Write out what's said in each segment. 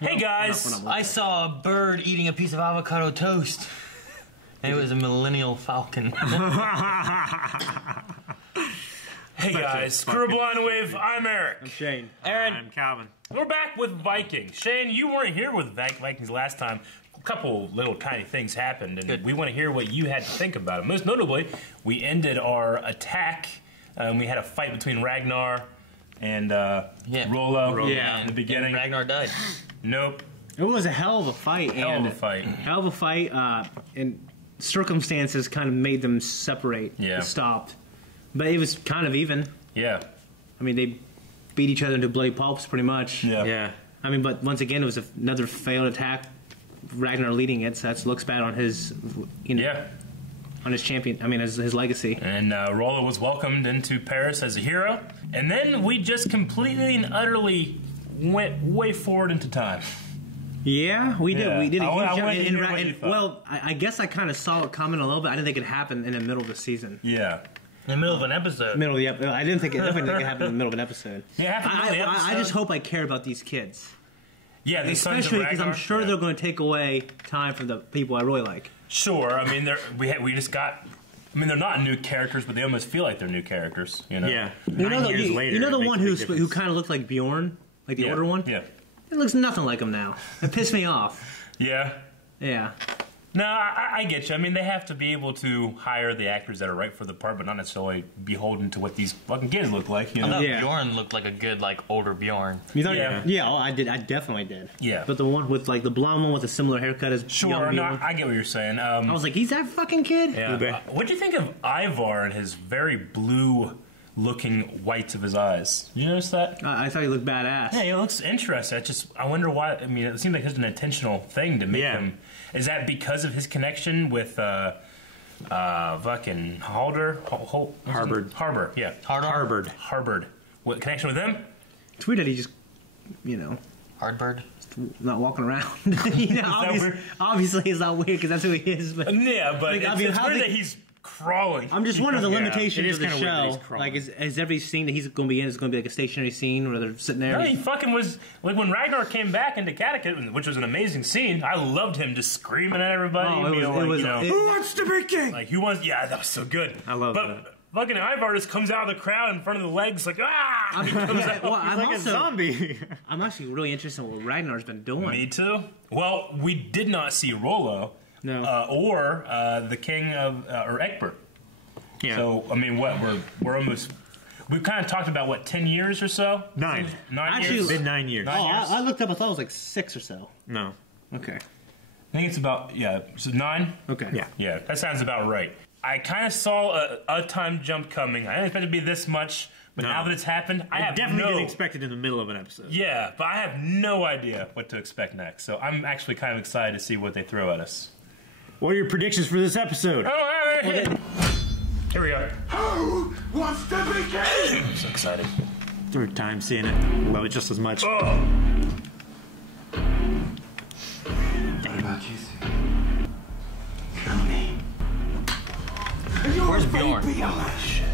Hey guys, I saw a bird eating a piece of avocado toast. And it was a millennial falcon. Hey guys, Screwblind Wave, I'm Eric. I'm Shane. Aaron. I'm Calvin. We're back with Vikings. Shane, you weren't here with Vikings last time. A couple little tiny things happened, and we want to hear what you had to think about it. Most notably, we ended our attack. We had a fight between Ragnar and Rollo in the beginning. And Ragnar died. Nope. It was a hell of a fight. Hell of a fight. And circumstances kind of made them separate. Yeah. Stopped. But it was kind of even. Yeah. I mean, they beat each other into bloody pulps pretty much. Yeah. I mean, but once again, it was another failed attack. Ragnar leading it, so that looks bad on his, on his champion. I mean, his legacy. And Rollo was welcomed into Paris as a hero. And then we just completely and utterly went way forward into time. Yeah, we did. Yeah. We did a huge I wanted to hear job. what you thought. Well, I guess I kind of saw it coming a little bit. I didn't think it happened in the middle of the season. Yeah. In the middle of an episode. Middle of the episode. I didn't think it happened in the middle of an episode. Yeah, I just hope I care about these kids. Yeah, the especially because I'm sure they're going to take away time from the people I really like. Sure, I mean, we just got. I mean, they're not new characters, but they almost feel like they're new characters. You know. Yeah. You know the one who kind of looked like Bjorn, like the older one. Yeah. It looks nothing like him now. It pissed me off. Yeah. Yeah. No, I get you. I mean, they have to be able to hire the actors that are right for the part, but not necessarily beholden to what these fucking kids look like. You know? I thought Bjorn looked like a good, older Bjorn. You thought? Yeah. Yeah. Oh, I did. I definitely did. Yeah. But the one with the blonde one with a similar haircut as Sure. young No, Bjorn. I get what you're saying. I was like, he's that fucking kid. Yeah. What'd you think of Ivar and his very blue-looking whites of his eyes? Did you notice that? I thought he looked badass. Yeah, he looks interesting. I wonder why. I mean, it seems like it's an intentional thing to make him. Is that because of his connection with fucking Harbord? Yeah. Harbord. What connection with him? It's weird that he just, Hardbird? not walking around. Obviously it's not weird because that's who he is. But yeah, but it's weird that he's crawling. I'm just wondering the limitations it of the is kinda weird that show. he's crawling. Like, is every scene that he's going to be in is going to be like a stationary scene where they're sitting there? No, he fucking was like when Ragnar came back into Catechism, which was an amazing scene. I loved him just screaming at everybody. Who wants to be king? Like who wants? Yeah, that was so good. I love but, that. Fucking Ivar just comes out of the crowd in front of the legs like ah. He comes out. Well, I'm like also a zombie. I'm actually really interested in what Ragnar's been doing. Me too. Well, we did not see Rollo, or the king of or Egbert. Yeah. So I mean, what we're almost. We've kind of talked about what 10 years or so. 9. Actually, years. It's been 9 years. I looked up. I thought it was like 6 or so. No. Okay. I think it's about so 9. Okay. Yeah, that sounds about right. I kind of saw a time jump coming. I didn't expect it to be this much, but now that it's happened, I definitely didn't expect it in the middle of an episode. Yeah, but I have no idea what to expect next. So I'm actually kind of excited to see what they throw at us. What are your predictions for this episode? Here we are. Who wants to be king? I'm so excited. Third time seeing it. Love it just as much. Oh. What about you three? Tell me. Where's Bjorn? Oh, shit.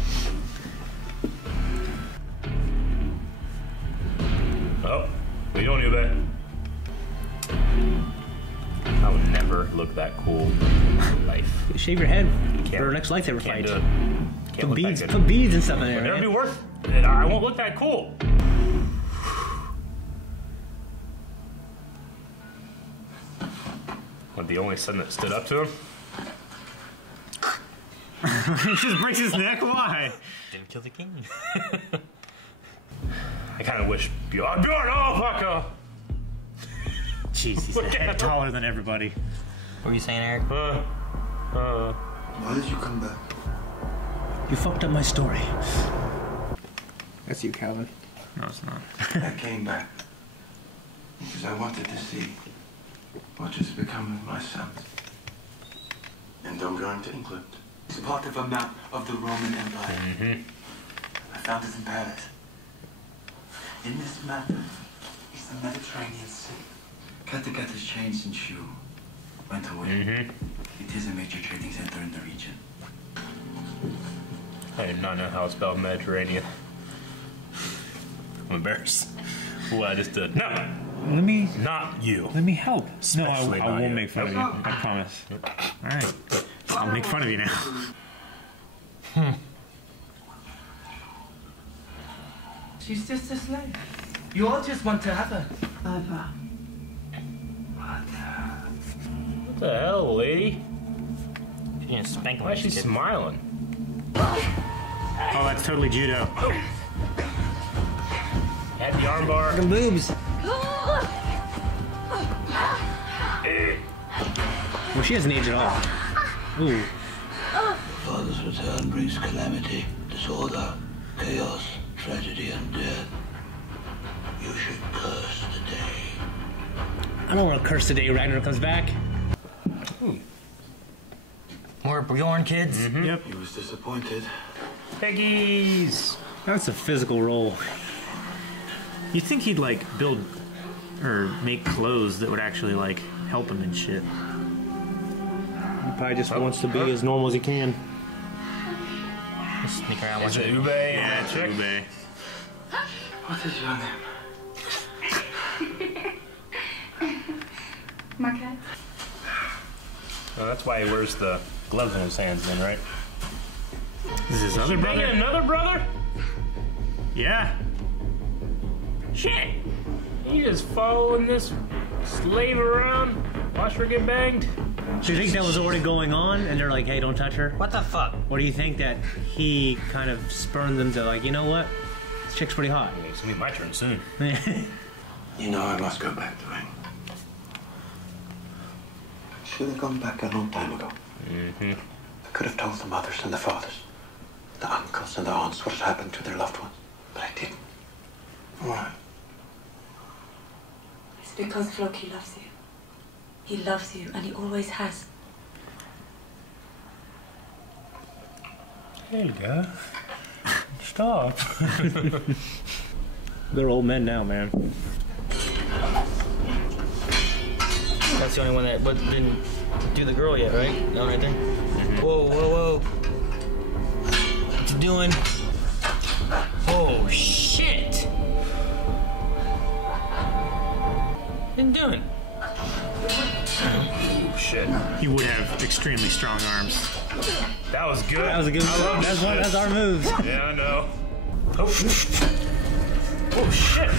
Oh, we don't do that. I would never look that cool in life. Shave your head for our next lightsaber fight. Do it. Can't look that good. Put beads and stuff in there. It'll never Man. be worth it. I won't look that cool. What, the only son that stood up to him? He just breaks his neck? Why? Didn't kill the king. I kind of wish Bjorn. Oh, fuck off. Jeez, he's a head taller than everybody. What were you saying, Eric? Why did you come back? You fucked up my story. That's you, Calvin. No, it's not. I came back because I wanted to see what has become of my sons. And I'm going to England. It's part of a map of the Roman Empire. I found it in Paris. In this map is the Mediterranean Sea. Kattegat's chains and shoe went away. It is a major trading center in the region. I do not know how it's spelled Mediterranean. I'm embarrassed for what I just did. No! Let me Not you. help. No, Especially I not won't you. make fun of you. I promise. All right, I'll make fun of you now. She's just a slave. You all just want to have her. Papa. What the hell, lady? She's gonna spank Why is she kid. smiling? Oh, that's totally judo. Had the armbar. The boobs. Well, she hasn't aged at all. Ooh. Father's return brings calamity, disorder, chaos, tragedy, and death. You should curse the day. I don't want to curse the day Ragnar comes back. More Bjorn kids. Yep. He was disappointed. Piggies. That's a physical role. You'd think he'd like build or make clothes that would actually like help him and shit. He probably just wants to be as normal as he can. Just sneak around Is watching. it Ube? Yeah, chick. Ube. What is your name? My cat. Oh, that's why he wears the gloves in his hands, then, right? Is his other Banging brother? another brother? Yeah. Shit! He just following this slave around, watch her get banged. Do you think that was already going on and they're like, hey, don't touch her? What the fuck? Or do you think that he kind of spurned them to like, you know what? This chick's pretty hot. It's gonna be my turn soon. You know I must go back to him. Should have gone back a long time ago. I could have told the mothers and the fathers, the uncles and the aunts what had happened to their loved ones, but I didn't. Why? It's because Floki loves you. He loves you, and he always has. Helga. Stop. They're old men now, man. That's the only one that didn't do the girl yet, right? No, right there. Whoa, whoa, whoa! What you doing? Oh shit! What you doing? Oh, shit. He would have extremely strong arms. That was good. That was a good move. That's our moves. Yeah, I know. Oh, oh shit.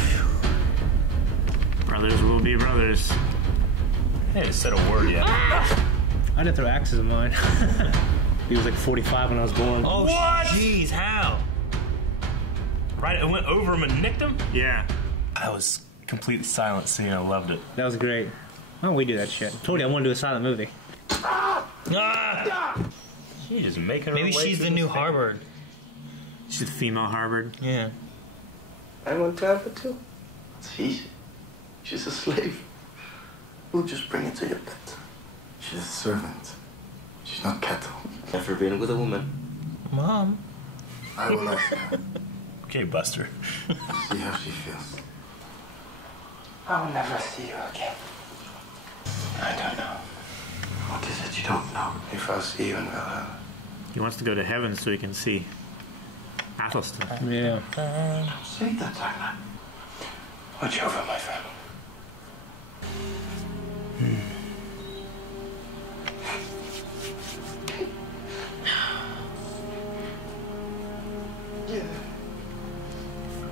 Brothers will be brothers. I didn't said a word yet. I didn't throw axes in mine. He was like 45 when I was born. Oh, What? jeez, how? Right, it went over him and nicked him? Yeah. I was completely silent scene. I loved it. That was great. Why don't we do that shit? Told you I want to do a silent movie. Ah! She just making her Maybe way she's through the new thing. Harvard. She's the female Harvard. Yeah. I want to have her too. It's easy. She's a slave. We'll just bring it to your bed. She's a servant. She's not cattle. Never been with a woman. Mom. I will ask her. Okay, Buster. See how she feels. I will never see you again. I don't know. What is it you don't know? If I'll see you in Valhalla. He wants to go to heaven so he can see Athelstan. Yeah. Say that, Tyler. Watch over my family.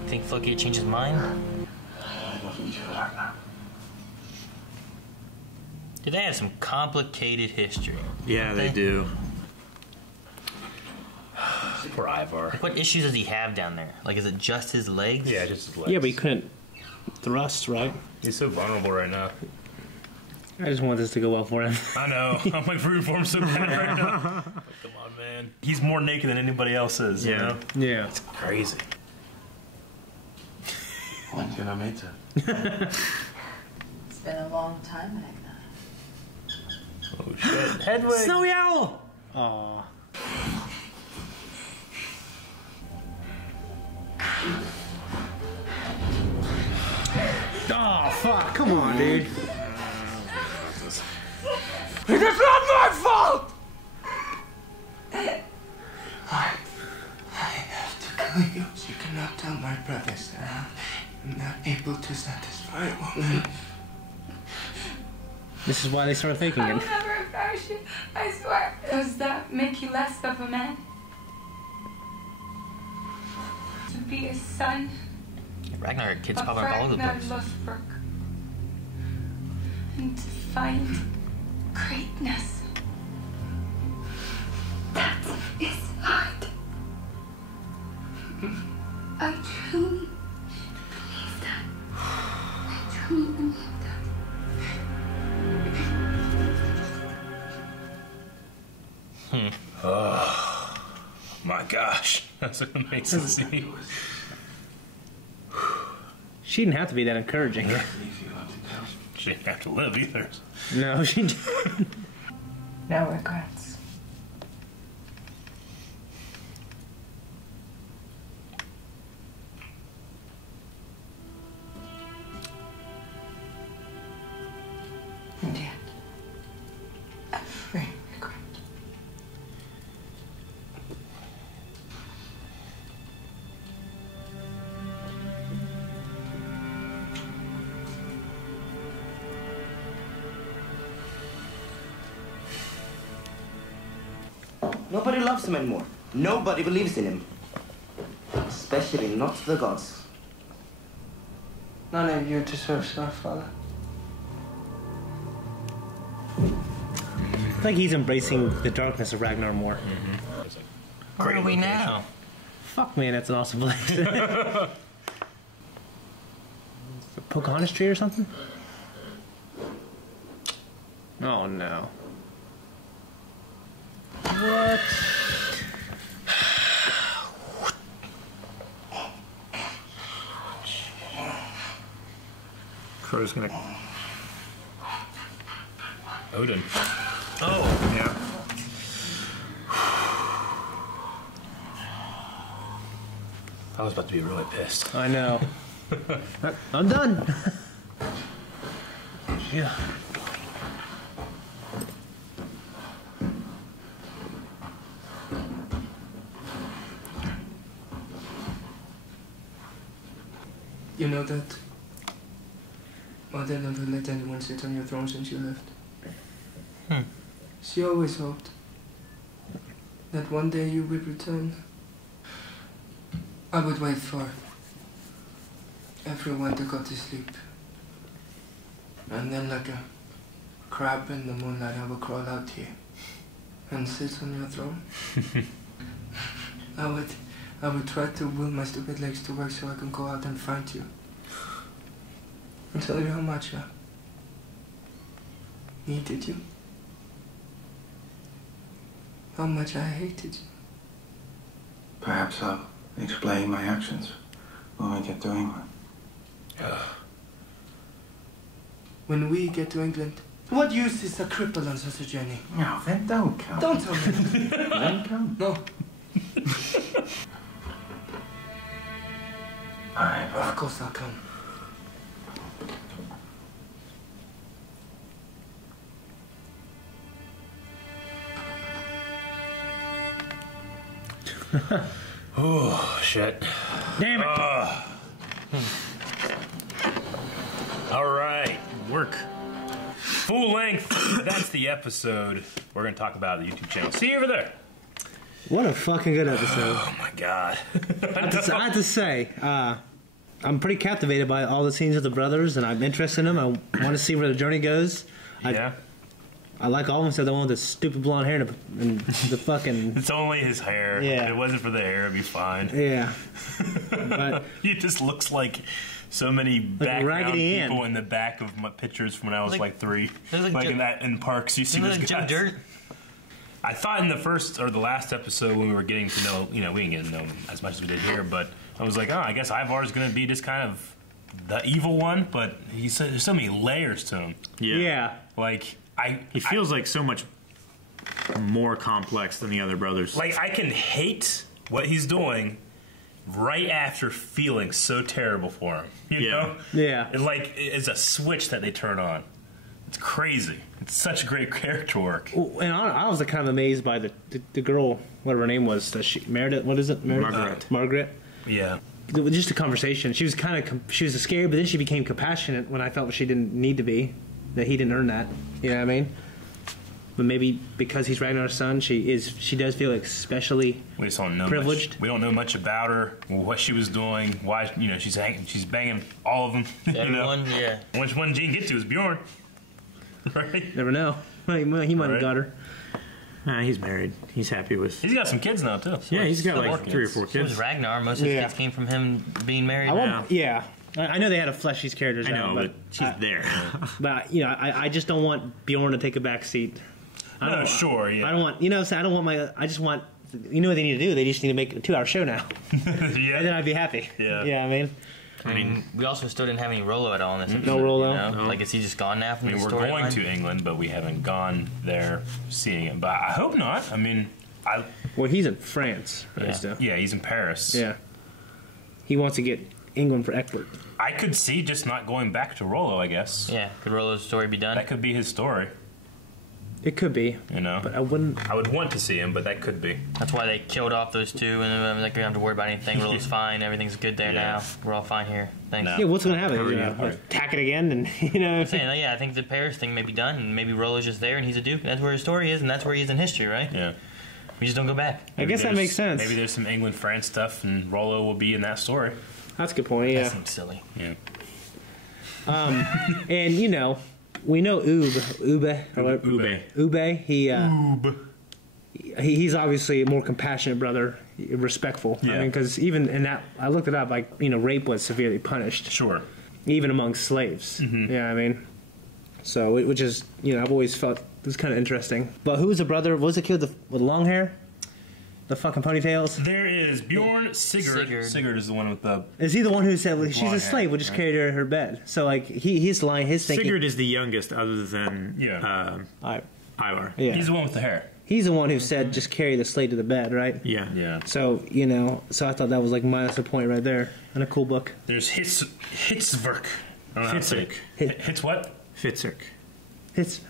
Think Floki would change his mind? I love each other now. Dude, they have some complicated history. Yeah, they do. Poor Ivar. Like, what issues does he have down there? Like, is it just his legs? Yeah, just his legs. Yeah, but he couldn't thrust, right? He's so vulnerable right now. I just want this to go well for him. I know. I'm like rooting for him so bad right now. Like, come on, man. He's more naked than anybody else is, you know? Yeah. Crazy. When can I meet her? It's been a long time, Ragnar. Oh, shit. Hedwig. Snowy Owl! Aw. Oh, fuck. Come on, dude. It is not my fault! I have to kill you so you cannot tell my brothers that I'm not able to satisfy a woman. This is why they started faking I it. will never embarrass you. I swear. Does that make you less of a man? To be a son Ragnar kids of pop up all over the Ragnar place. Lothbrok. And to find greatness. That is hard. I truly believe that. I truly believe that. Oh my gosh, that's an amazing scene. She didn't have to be that encouraging. She didn't have to live either. No, she didn't. No regrets. And yet, every regret. Nobody loves him anymore. Nobody believes in him. Especially not the gods. None of you deserves our father. I think he's embracing the darkness of Ragnar more. Where are we now? Fuck, man, that's an awesome place. A Pocahontas tree or something? Oh, no. What? Crow's gonna. Odin. Oh, yeah. I was about to be really pissed. I know. I'm done. Yeah. You know that Mother never let anyone sit on your throne since you left. She always hoped that one day you would return. I would wait for everyone to go to sleep. And then like a crab in the moonlight, I would crawl out here and sit on your throne. I would try to will my stupid legs to work so I can go out and find you. And tell you how much I needed you. How much I hated you. Perhaps I'll explain my actions when we get to England. When we get to England, what use is a cripple on such a journey? No, then don't come. Don't tell me. Then come. No. Alright, Of course I'll come. Oh, shit. Damn it. All right. Work. Full length. That's the episode. We're going to talk about the YouTube channel. See you over there. What a fucking good episode. Oh, my God. I have to say, I'm pretty captivated by all the scenes of the brothers, and I'm interested in them. I want to see where the journey goes. Yeah. I like all of them except the one with the stupid blonde hair and the fucking... It's only his hair. Yeah. If it wasn't for the hair, it'd be fine. Yeah. But He just looks like so many background Raggedy Ann. people in the back of my pictures from when I was like 3. There's Like in parks, you see those Jim guys. Dirt. I thought in the first or the last episode when we were getting to know, we didn't get to know him as much as we did here, but I was like, oh, I guess Ivar's going to be just kind of the evil one, but he said there's so many layers to him. yeah. Like, He feels like so much more complex than the other brothers. Like, I can hate what he's doing right after feeling so terrible for him. You know? Yeah. It's a switch that they turn on. It's crazy. It's such great character work. And I was kind of amazed by the girl, whatever her name was. Meredith, what is it? Margaret. Margaret. Yeah. just a conversation. She was she was scared, but then she became compassionate when I felt she didn't need to be. That he didn't earn that. You know what I mean? But maybe because he's Ragnar's son, she does feel especially we just don't know privileged. Much. We don't know much about her, what she was doing, why she's banging all of them. Everyone, yeah. Which one Gene get to is Bjorn. Right? Never know. He might have got her. He's married. He's happy with. He's got some kids now too. Yeah, he's got like 3 or 4 So kids. was Ragnar. Most of his kids came from him being married. Yeah. I know they had to flesh these characters out. I know, but she's there. But I just don't want Bjorn to take a back seat. No, sure, yeah. I don't want, so I don't want I just want, what they need to do? They just need to make a 2-hour show now. Yeah. And then I'd be happy. Yeah. Yeah, I mean, we also still didn't have any Rollo at all in this episode. No Rollo? You know? No. Like, is he just gone now from the We're story going line? to England, but we haven't gone there seeing him. But I hope not. I mean, well, he's in France right now. Yeah, he's in Paris. Yeah. He wants to get England for Egbert. I could see just not going back to Rollo, I guess. Yeah, could Rollo's story be done? That could be his story. It could be. But I wouldn't. I would want to see him, but that could be. That's why they killed off those two, and then like, we don't have to worry about anything. Rollo's fine. Everything's good there now. We're all fine here. Thanks. Yeah, what's going to happen? Attack it again? And, I'm saying, yeah, I think the Paris thing may be done, and maybe Rollo's just there, and he's a duke. That's where his story is, and that's where he is in history, right? Yeah. We just don't go back. I guess that makes sense. Maybe there's some England-France stuff, and Rollo will be in that story. That's a good point, yeah. That seems silly. Yeah. And, we know Ube. He's obviously a more compassionate brother, respectful. Yeah. I mean, because even in that, I looked it up, rape was severely punished. Sure. Even among slaves. Mm-hmm. Yeah, I mean. So, which is, I've always felt it was kind of interesting. But who was the brother? What was the kid with long hair? The fucking ponytails? There is Bjorn Sigurd. Sigurd is the one with the... Is he the one who said, she's a slave, we'll just right? carry her to her bed? So, his thinking... Sigurd is the youngest other than Ivar. Yeah. He's the one with the hair. He's the one who said, just carry the slave to the bed, right? Yeah. Yeah. So, so I thought that was minus a point right there. And a cool book. There's Hitzverk. Fitzurk. Hits what? Fitzurk. Hitzverk.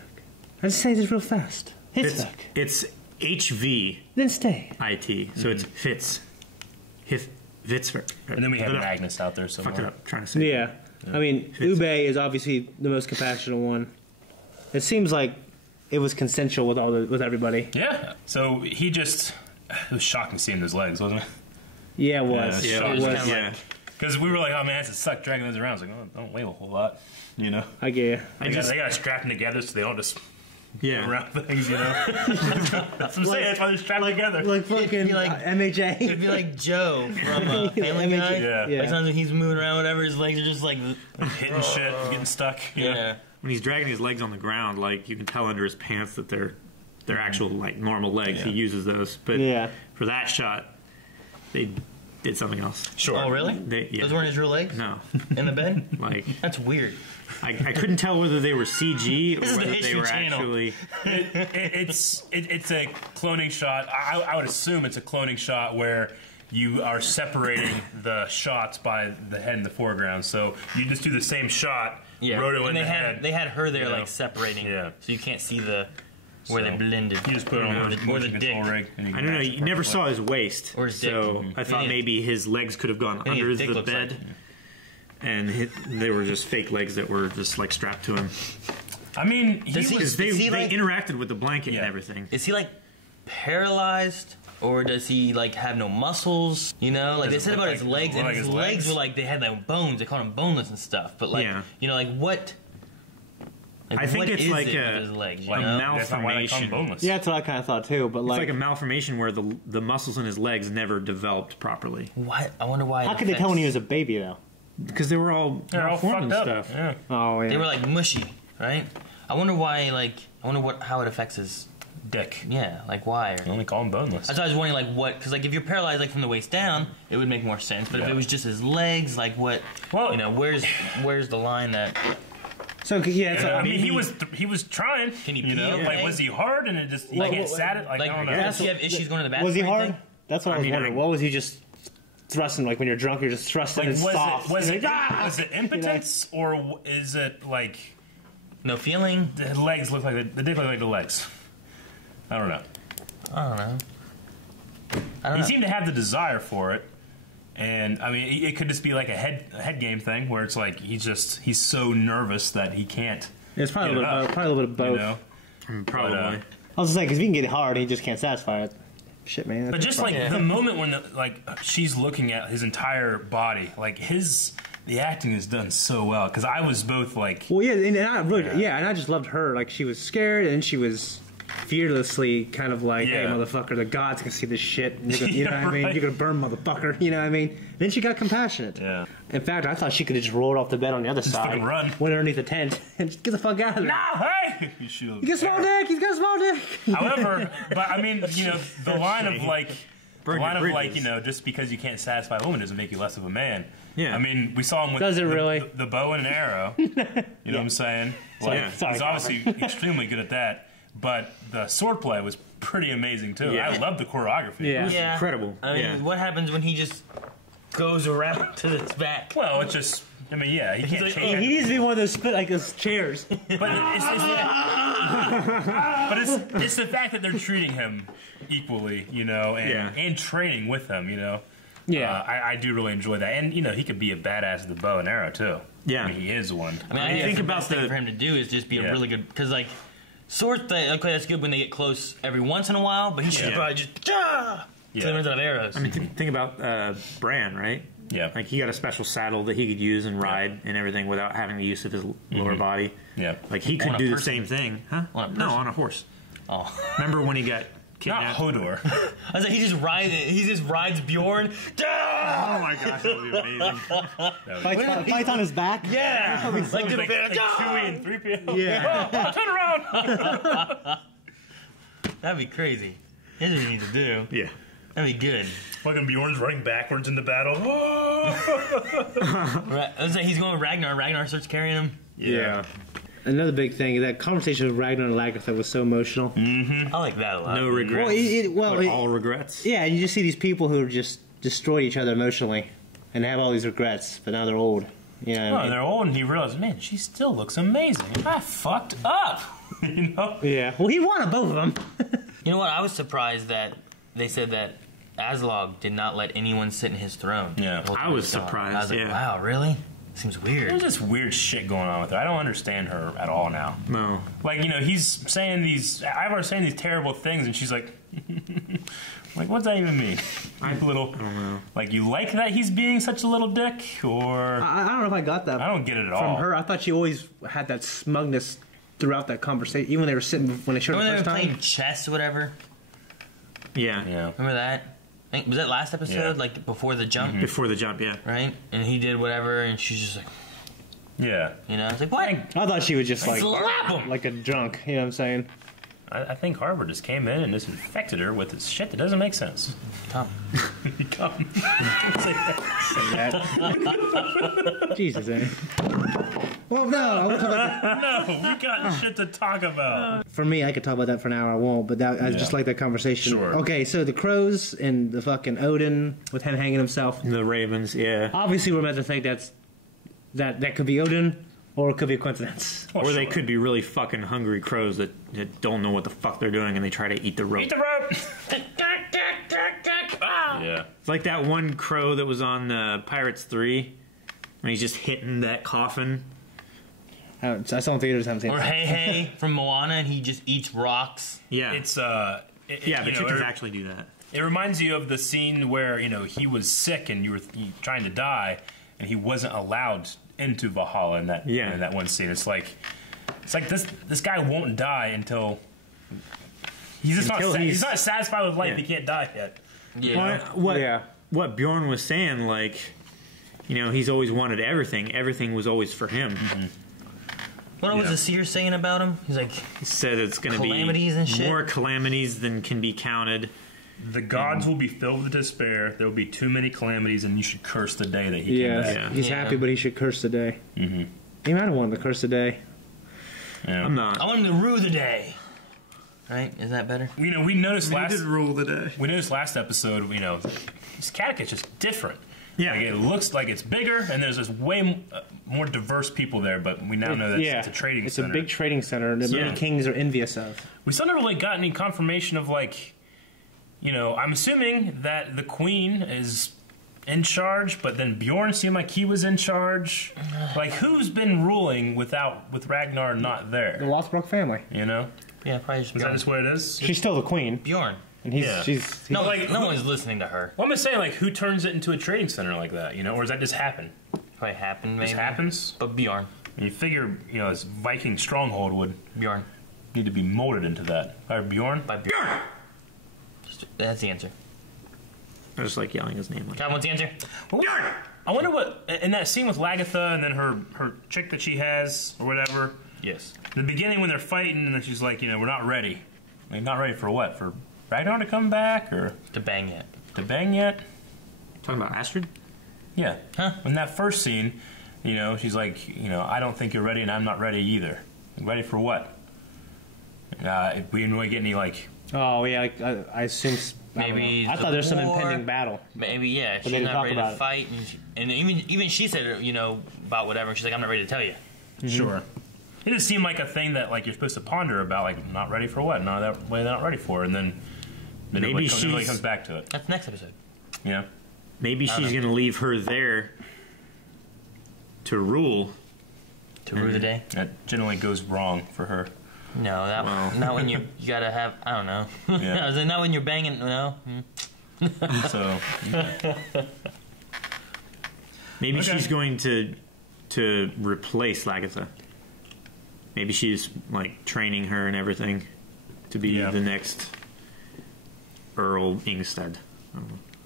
I just say this real fast. Hitzverk. It's HV. Then stay. IT. So it's Fitz. Fitzurk. And then we have Magnus out there somewhere. Fucked it up trying to say. Yeah. I mean, Ube is obviously the most compassionate one. It seems like it was consensual with everybody. Yeah. So he just... It was shocking seeing those legs, wasn't it? Yeah, it was. Yeah, it was. Yeah. Because we were like, oh man, it's a suck dragging those around. I was like, oh, don't weigh a whole lot, I get you. They got to strap them together so they don't just Yeah. around things, That's what I'm saying. That's why they're strapped together. Like fucking MHA. It'd be like Joe from Family Guy. Yeah. Yeah. Like sometimes when he's moving around, whatever, his legs are just like... Hitting shit, getting stuck. Yeah. When he's dragging his legs on the ground, you can tell under his pants that they're actual normal legs. Yeah. He uses those, but for that shot, they did something else. Sure. Oh, really? Yeah. Those weren't his real legs? No. In the bed? That's weird. I couldn't tell whether they were CG or This is the whether they History were Channel. actually. It's a cloning shot. I would assume it's a cloning shot where you are separating the shots by the head in the foreground. So you just do the same shot. Yeah. Roto in And the head. they had her there, separating. Yeah. So you can't see where they blended. You just put it on or the the motion dick. control rig. And I don't know. You never saw his waist, Or his dick. so I thought Yeah. maybe his legs could have gone Yeah, under his dick the looks bed, like- and they were just fake legs that were just strapped to him. I mean, Because they he, interacted with the blanket and Yeah. everything. Is he paralyzed? Or does he have no muscles? Like they said about his legs, and his legs were they had bones. They called him boneless and stuff. But what? I think what it's is like it a with his legs, a That's not why they call malformation. them boneless. Yeah, that's what I kind of thought too. But It's like a malformation where the muscles in his legs never developed properly. What? I wonder why. how could they tell when he was a baby though? Because they were all They're all malformed fucked and up. stuff. Yeah. Oh yeah. They were mushy, right? I wonder why. I wonder how it affects his. Dick. Yeah, why? They only call them boneless. That's why I was wondering, what? Because if you're paralyzed from the waist down, it would make more sense. But if Yeah. it was just his legs, what? Well, where's the line that? So yeah, I mean, he was trying. Can he you know, pee, was he hard and it just he Well, can't well, sat it? I don't know. Does he have issues going to the bathroom? was he or hard? anything? That's what I was wondering. What was he just thrusting? When you're drunk, you're just thrusting and soft. Was it "Ah!" impotence or is it No feeling. the legs look like the dick look like the legs? I don't know. I don't know. He seemed to have the desire for it, And I mean, it could just be like a head game thing where it's like he's so nervous that he can't. It's probably a little bit of both. You know? Probably. I was just saying, because if he can get hard, he just can't satisfy it. Shit, man. But just like the moment when she's looking at his entire body, like the acting is done so well. Because I was both like, well, yeah, and I really, and I just loved her. Like she was scared, and she was fearlessly kind of like, hey, motherfucker, the gods can see this shit. And you know what I mean? You're gonna burn, motherfucker. You know what I mean? Then she got compassionate. Yeah. In fact, I thought she could have just rolled off the bed on the other side, fucking run, went underneath the tent, and just get the fuck out of there. No, hey! You got a small dick. He's got a small dick. However, but I mean, you know, the line of like, you know, just because you can't satisfy a woman doesn't make you less of a man. Yeah. I mean, we saw him with the bow and an arrow. You know what I'm saying? Like, he's obviously extremely good at that. But the swordplay was pretty amazing too. Yeah. I love the choreography. Yeah. It was incredible. I mean, what happens when he just goes around to his back? Well, it's just, I mean, yeah, he can't like, change. He needs to be one of those those chairs. But it's the fact that they're treating him equally, you know, and training with him, you know. Yeah, I do really enjoy that, and you know, he could be a badass with the bow and arrow too. Yeah, I mean, he is one. I mean, I think about the thing for him to do is just be a really good, because like sword thing. Okay, that's good when they get close every once in a while, but he should probably just turns out arrows. I mean, think about Bran, right? Yeah, like he got a special saddle that he could use and ride and everything without having the use of his lower body. Yeah, like he could do the same thing, huh? No, on a horse. Oh, remember when he got kidnapped? Not Hodor. I was like, he just rides Bjorn. Oh my gosh, that would be amazing. Fights on his back. Yeah, like Chewie and 3PO. Yeah, turn around. That'd be crazy. That's what you need to do. Yeah, that'd be good. Fucking Bjorn's running backwards in the battle. Right, I was like, he's going with Ragnar. Ragnar starts carrying him. Yeah. Another big thing, that conversation with Ragnar and Lagertha was so emotional. Mm-hmm. I like that a lot. No regrets. All regrets. Yeah, and you just see these people who just destroyed each other emotionally and have all these regrets, but now they're old. You know what I mean? They're old, and he realizes, man, she still looks amazing. I fucked up. You know? Yeah. Well, he wanted both of them. You know what? I was surprised that they said that Aslog did not let anyone sit in his throne. Yeah. I was surprised. I was like, wow, really? Seems weird. There's this weird shit going on with her. I don't understand her at all now. No. Like, you know, he's saying Ivar's saying these terrible things, and she's like, like, what does that even mean? I don't know. Like, you like that he's being such a little dick, or I don't know if I got that. I don't get it at all from her. I thought she always had that smugness throughout that conversation, even when they were sitting when they showed her the first time. Playing chess or whatever. Yeah. Remember that? Was that last episode? Yeah. Like before the jump? Mm-hmm. Before the jump, yeah. Right? And he did whatever, and she's just like, yeah. You know, it's like, what? I thought she was just like slap him. Like a drunk. You know what I'm saying? I think Harvard just came in and just infected her with this shit that doesn't make sense. Tom. Come. Say that. Jesus, eh? Well, no, I won't talk about that. No, we got shit to talk about. For me, I could talk about that for an hour. I won't, but I just like that conversation. Sure. Okay, so the crows and the fucking Odin with him hanging himself. The ravens, yeah. Obviously, we're meant to think that could be Odin, or it could be a coincidence. Or they could be really fucking hungry crows that don't know what the fuck they're doing and they try to eat the rope. Eat the rope! Yeah. It's like that one crow that was on Pirates 3 when he's just hitting that coffin. I saw in theaters. Haven't seen Or it. Hey from Moana, and he just eats rocks. Yeah. It's but chickens actually do that. It reminds you of the scene where, you know, he was sick and you were trying to die, and he wasn't allowed into Valhalla in that in that one scene. It's like this guy won't die until he's not satisfied with life. Yeah. He can't die yet. Yeah. What Bjorn was saying, like, you know, he's always wanted everything. Everything was always for him. Mm-hmm. What was the seer saying about him? He's like, he said it's going to be and shit? More calamities than can be counted. The gods will be filled with despair. There will be too many calamities, and you should curse the day that he came back. Yeah, he's happy, but he should curse the day. Mm-hmm. He might have wanted to curse the day. Yeah. I'm not. I want him to rue the day. Right? Is that better? You know, we noticed He did rule the day. We noticed last episode, you know, this Catech's just different. Yeah. Like, it looks like it's bigger, and there's this way more diverse people there, but we now know that it's a trading center. It's a big trading center that many kings are envious of. We still never really got any confirmation of, like, you know, I'm assuming that the queen is in charge, but then Bjorn seemed like he was in charge. Like, who's been ruling with Ragnar not there? The Lothbrok family. You know? Yeah, probably just Is that just what it is? She's still the queen. Bjorn. And she's No, like, no one's listening to her. Well, I'm just saying, like, who turns it into a trading center like that, you know? Or does that just happen? Probably happened, maybe. Just happens? But Bjorn. And you figure, you know, this Viking stronghold would Bjorn. need to be molded into that. By Bjorn? By Bjorn. That's the answer. I just like yelling his name. God, what's the answer? Bjorn! I wonder what, in that scene with Lagatha and then her chick that she has, or whatever. Yes. In the beginning when they're fighting, and then she's like, you know, we're not ready. Like, not ready for what? For Ragnar to come back, or? To bang yet. To bang yet? Talking about Astrid? Yeah. Huh? In that first scene, you know, she's like, you know, I don't think you're ready, and I'm not ready either. Ready for what? We didn't really get any, like... Oh, yeah, I assume... Maybe I thought there was some war. impending battle. Maybe, yeah. But they She's didn't not talk ready about to it. fight. And even she said, you know, about whatever. She's like, I'm not ready to tell you. Sure. It just seemed like a thing that, like, you're supposed to ponder about, like, not ready for what? No, that way they're not ready for, and then Maybe nobody comes back to it. That's next episode. Yeah. Maybe she's going to leave her there to rule. To rue the day? That generally goes wrong for her. No, not when you gotta have, I don't know. Yeah. I was like, not when you're banging, no. So, Maybe Okay. she's going to replace Lagatha. Maybe she's like training her and everything to be the next Earl Ingstead.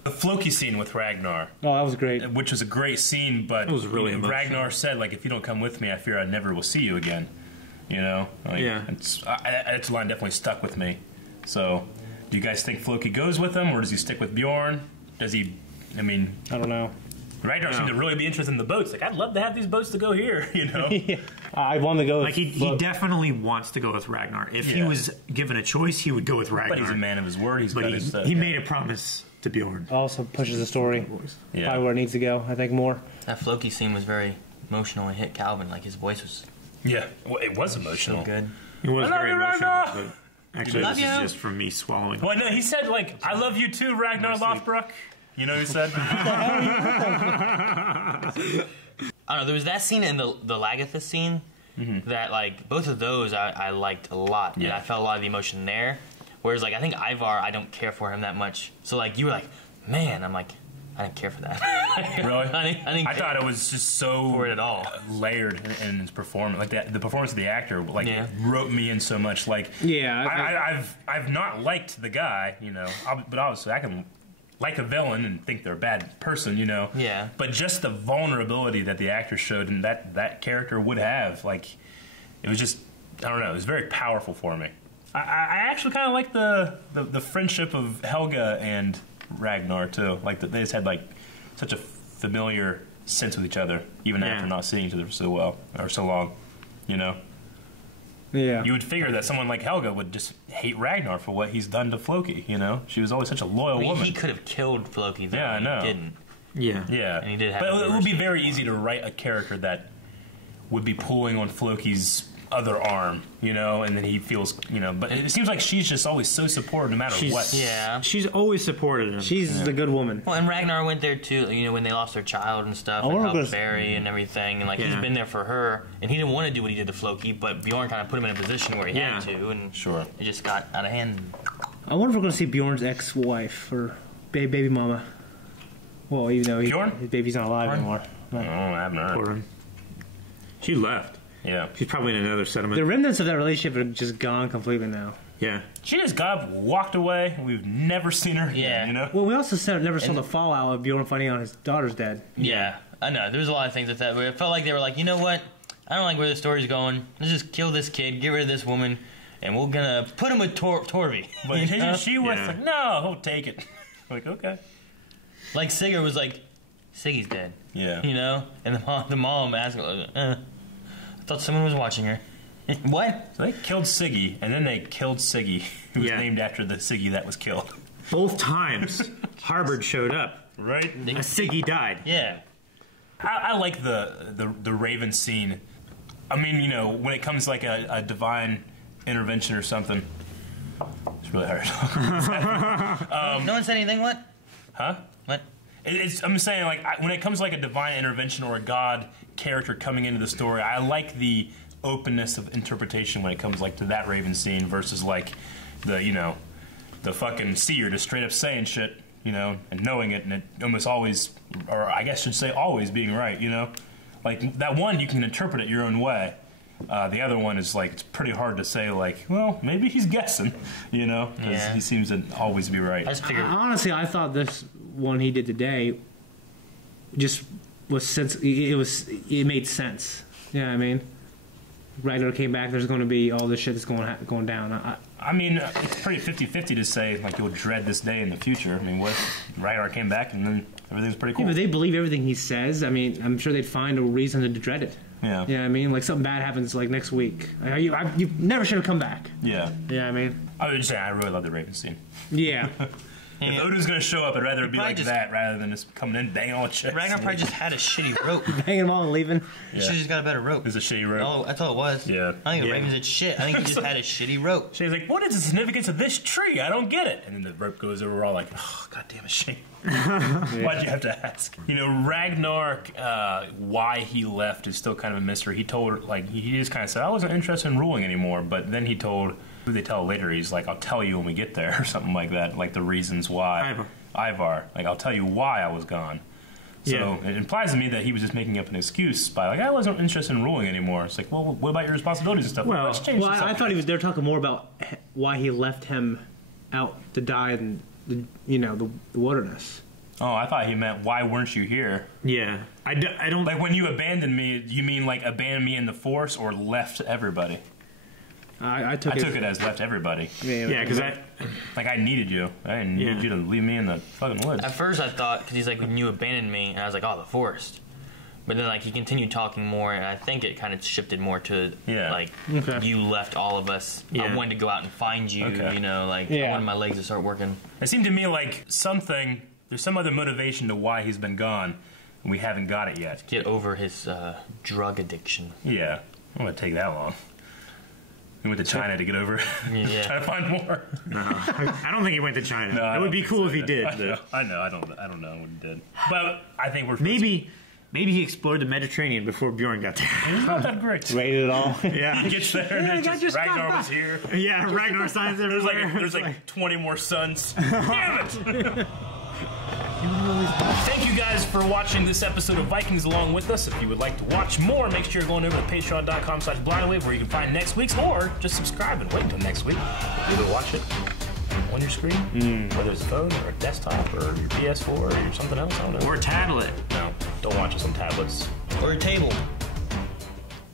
the Floki scene with Ragnar, Oh, that was great. which was a great scene, but It was really emotional. Ragnar said, like, if you don't come with me, I fear I never will see you again. You know? Like, Yeah. That's a line definitely stuck with me. So, do you guys think Floki goes with him, or does he stick with Bjorn? Does he, I mean... I don't know. Ragnar seemed to really be interested in the boats. Like, I'd love to have these boats to go here, you know? Yeah. I wanted to go with... Like he definitely wants to go with Ragnar. If he Yeah. was given a choice, he would go with Ragnar. But he's a man of his word. He's But got his... he made a promise to Bjorn. Also pushes the story Yeah. probably where it needs to go, I think, more. That Floki scene was very emotional and hit Calvin. Like, his voice was Yeah, well, it was emotional. so good. It was I love very you, emotional. Ragnar! But actually, Love this is you. just from me swallowing. Well, no, he said, like, I love you too, Ragnar Lothbrok. You know what he said? I don't know. There was that scene and the Lagatha scene that, like, both of those I liked a lot. And Yeah. I felt a lot of the emotion there. Whereas, like, I think Ivar, I don't care for him that much. So, like, you were like, man, I'm like, I didn't care for that. Really? I didn't I care thought it was just so for it at all. layered in his performance. Like the performance of the actor, like Yeah. it wrote me in so much. Like, Yeah, I've not liked the guy, you know, but obviously I can like a villain and think they're a bad person, you know. Yeah. But just the vulnerability that the actor showed and that character would have, like, it was just, I don't know, it was very powerful for me. I actually kind of like the friendship of Helga and Ragnar too. Like they just had like such a familiar sense with each other, even after not seeing each other for so well or so long. You know, Yeah. you would figure that someone like Helga would just hate Ragnar for what he's done to Floki. You know, she was always such a loyal I mean, woman. he could have killed Floki, though. Yeah, I know. He didn't. Yeah. Yeah, And he did have but no it would be mercy. very easy to write a character that would be pulling on Floki's other arm, you know, and then he feels, you know. But it seems like she's just always so supportive, no matter what. Yeah. She's always supported him. She's the good woman. Well, and Ragnar went there too, you know, when they lost their child and stuff, I and wonder helped if Barry and everything, and like he's Yeah. been there for her, and he didn't want to do what he did to Floki, but Bjorn kind of put him in a position where he Yeah. had to, and Sure. it just got out of hand. I wonder if we're going to see Bjorn's ex-wife or baby mama. Well, even though Bjorn? his baby's not alive anymore. Oh, I haven't heard. Poor him. She left. Yeah. She's probably in another settlement. The remnants of that relationship are just gone completely now. Yeah. She just got up, walked away. We've never seen her again, Yeah. you know? Well, we also never saw the fallout of Bjorn finding out his daughter's dead. Yeah, I know. There's a lot of things with that, but it felt like they were like, you know what? I don't like where the story's going. Let's just kill this kid, get rid of this woman, and we're gonna put him with Torvi. But You know? she was Yeah. like, no, he'll take it. Like, okay. Like Sigurd was like, Siggy's dead. Yeah. You know? And the mom asked, I thought someone was watching her. What? So they killed Siggy, and then they killed Siggy, who was Yeah. named after the Siggy that was killed. Both times, Harbard showed up. Right? Siggy died. Yeah. I like the Raven scene. I mean, you know, when it comes to like a divine intervention or something. It's really hard to talk about. No one said anything, what? Huh? What? I'm saying, like, when it comes to like a divine intervention or a god character coming into the story, I like the openness of interpretation when it comes like to that Raven scene versus like the the fucking seer just straight up saying shit, and knowing it, and it almost always, or I guess I should say always being right, like that one you can interpret it your own way. The other one is like, it's pretty hard to say, like, well, maybe he's guessing, because he seems to always be right. Honestly, I thought this one he did today just was it made sense. You know what I mean? Ragnar came back, there's going to be all this shit that's going down. I mean, it's pretty 50-50 to say, like, you'll dread this day in the future. I mean, what if Ragnar came back and then everything's pretty cool? Yeah, but they believe everything he says. I mean, I'm sure they'd find a reason to dread it. Yeah. You know what I mean? Like, something bad happens, like, next week. You never should have come back. Yeah. You know what I mean? I would just say, I really love the Raven scene. Yeah. If Odo's going to show up, I'd rather it be like that rather than just coming in banging all the shit. Ragnar probably just had a shitty rope. Banging them all and leaving. He should have just got a better rope. It's a shitty rope. Oh, I thought it was. Yeah. I think the Ravens did shit. I think he just had a shitty rope. She's like, what is the significance of this tree? I don't get it. And then the rope goes over. We're all like, oh, God damn it, Shane. Why'd you have to ask? Ragnar, why he left is still kind of a mystery. He told, like, he just kind of said, I wasn't interested in ruling anymore. But then he told, who they tell later, he's like, I'll tell you when we get there, or something like that. Like, the reasons why. Ivar. Like, I'll tell you why I was gone. So it implies to me that he was just making up an excuse by, like, I wasn't interested in ruling anymore. It's like, well, what about your responsibilities and stuff? Well, I thought they were talking more about why he left him out to die in the wilderness. Oh, I thought he meant, why weren't you here? Yeah. I don't... Like, when you abandoned me, you mean, like, abandoned me in the Force or left everybody? I took it as left everybody. Yeah, because I needed you. I didn't need you to leave me in the fucking woods. At first I thought, because he's like, when you abandoned me, and I was like, oh, the forest. But then, like, he continued talking more, and I think it kind of shifted more to, you left all of us. I wanted to go out and find you, I wanted my legs to start working. It seemed to me like there's some other motivation to why he's been gone, and we haven't got it yet. Get over his drug addiction. Yeah. It won't take that long. He went to China to get over it. Yeah. Try to find more. No, I don't think he went to China. No, it would be cool if he did. I know. I don't know what he did. But I think we're maybe he explored the Mediterranean before Bjorn got there. It's not that great. Rated it all. Yeah. He gets there and just Ragnar was here. Yeah, Ragnar signs everywhere. There's like 20 more suns. Damn it! Thank you guys for watching this episode of Vikings along with us. If you would like to watch more, make sure you're going over to patreon.com/blindwave where you can find next week's, or just subscribe and wait until next week. Either watch it on your screen, whether it's a phone or a desktop or your PS4 or something else. I don't know. Or a tablet. No, don't watch us on tablets. Or a table.